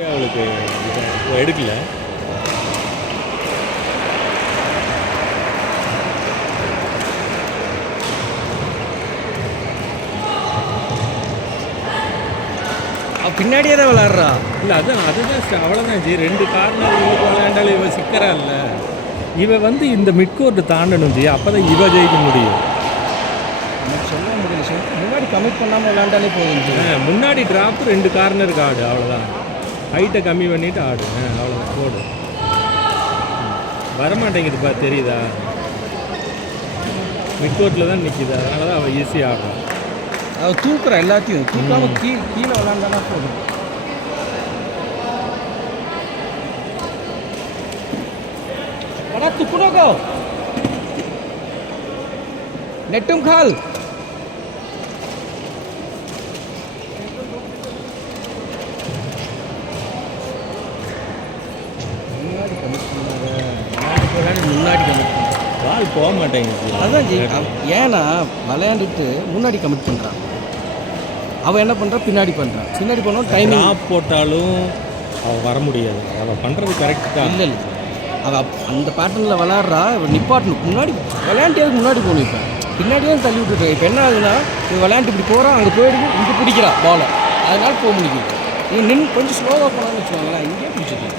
அவளுக்கு எடுக்கல. பின்னாடியே தான் விளாட்றா. இல்லை அதுதான் அவ்வளோதான் ஜி. 2 கார்னர் இவளுக்கு விளையாண்டாலும் இவ சிக்கரா இல்லை. இவ வந்து இந்த மிட்கோர்ட்டு தாண்டணும் ஜி. அப்போ தான் இவ ஜெயிக்க முடியும். எனக்கு சொல்ல முடியல சார். முன்னாடி கமிட் பண்ணாமல் விளாண்டாலே போதும் ஜி. முன்னாடி ட்ராப்பு 2 கார்னருக்கு ஆடு, அவ்வளோதான். ஹைட்டை கம்மி பண்ணிவிட்டு ஆடு, அவ்வளோதான் போடு. வரமாட்டேங்குதுப்பா, தெரியுதா? மிட்கோர்ட்டில் தான் நிற்கிது, அதனால தான் அவள் ஈஸியாக ஆடுறான். அவள் தூக்குறா, எல்லாத்தையும் தூக்காமல் கீழே விளாண்டானா போதும். बड़ा टुकड़ों को नेटुम खाल முன்னாடி கமிட் பால் போக மாட்டேங்குது. அதான் ஜி. ஏன்னா விளையாண்டுட்டு முன்னாடி கமிட் பண்ணுறான், அவன் என்ன பண்ணுறான் பின்னாடி பண்ணுறான். பின்னாடி பண்ணோம் டைம் ஆஃப் போட்டாலும் அவள் வர முடியாது. அவள் பண்ணுறது கரெக்ட் தான். இல்லை அவள் அந்த பேட்டர்னில் விளாட்றா. நிப்பாட்டணும், முன்னாடி விளையாண்டியதுக்கு முன்னாடி போகணும். இப்போ பின்னாடியே தள்ளி விட்டுட்டு இப்போ என்ன ஆகுதுன்னா, இது விளையாண்டு இப்படி போகிறான், அங்கே போயிடுது, இங்கே பிடிக்கிறா பாலை, அதனால போக முடியுது. இது நின்று கொஞ்சம் ஸ்லோவாக போனான்னு வச்சுக்கோங்களேன், இங்கேயே பிடிச்சிக்கலாம்.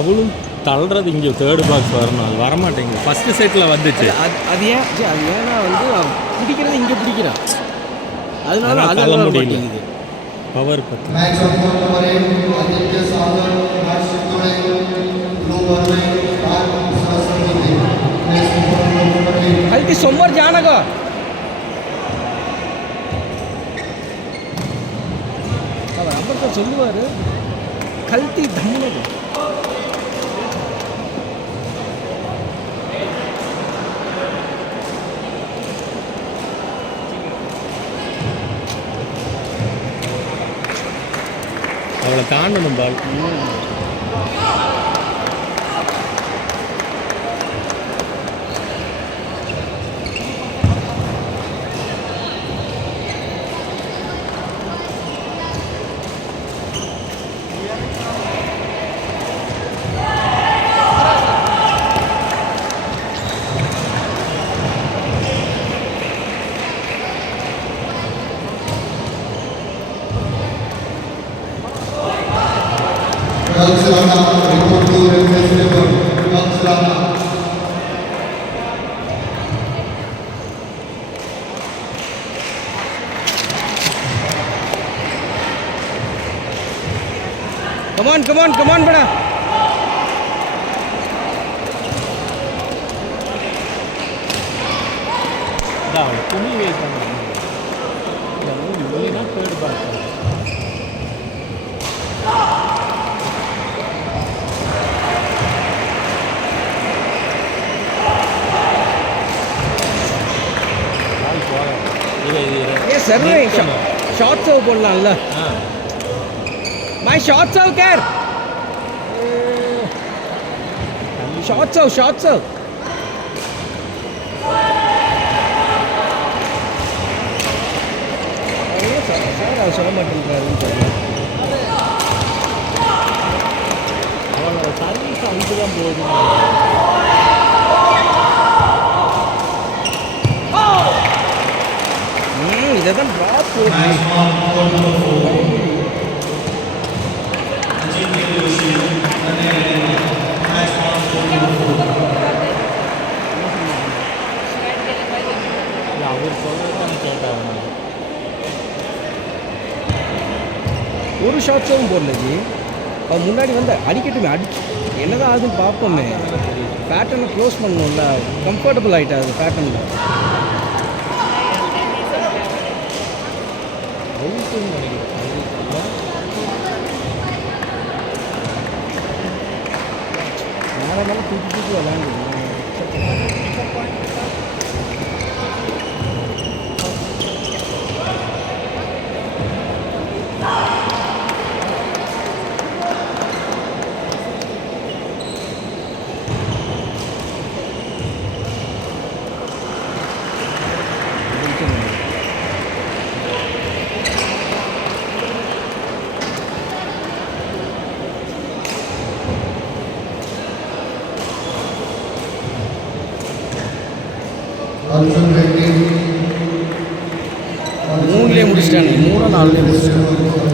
அவளும் தள்ளுறது இங்கே தேர்டு பாக்ஸ் வரணும், அது வரமாட்டேங்குது. ஃபஸ்ட்டு செட்டில் வந்துச்சு. அது ஏன் அது ஏன்னா வந்து பிடிக்கிறது இங்கே பிடிக்கிறான், அதனால தள்ள அதெல்லாம் முடியல. மாட்டேங்குது. பவர் பற்றி கல்ட்டி सोमवार जाना का அவர் அம்பர்கர் சொல்லுவார், கல்ட்டி தம்முனது. அவளை தாண்டணும் பால். कमान बड़ा துணி வைப்பாங்க. தேர்ட் பாக்ஸ் ये सर शॉर्ट सर्व போடலாம்ல. मैं शॉर्ट सर्व कर, शॉर्ट सर्व சார் அவர் சொல்ல மாட்டேங்கிறாருன்னு தெரியல. அவளோட சர்வீஸ் அங்கே தான் போகுது. இதை தான் ட்ராப் அவர் சொல்கிறதான் கேட்டாங்க. ஒரு ஷாட்ஸும் போடல ஜி. அவன் முன்னாடி வந்து அடிக்கட்டுமே, என்னதான் ஆகுதுன்னு பார்ப்போமே. பேட்டர்னை க்ளோஸ் பண்ணணும்ல, கம்ஃபர்டபுள் ஆகிட்டா அது பேட்டர்னில். மேலே தூக்கி விளையாண்டு மூணுலேயே முடிச்சிட்டாங்க, 3 4 முடிச்சிட்டாங்க.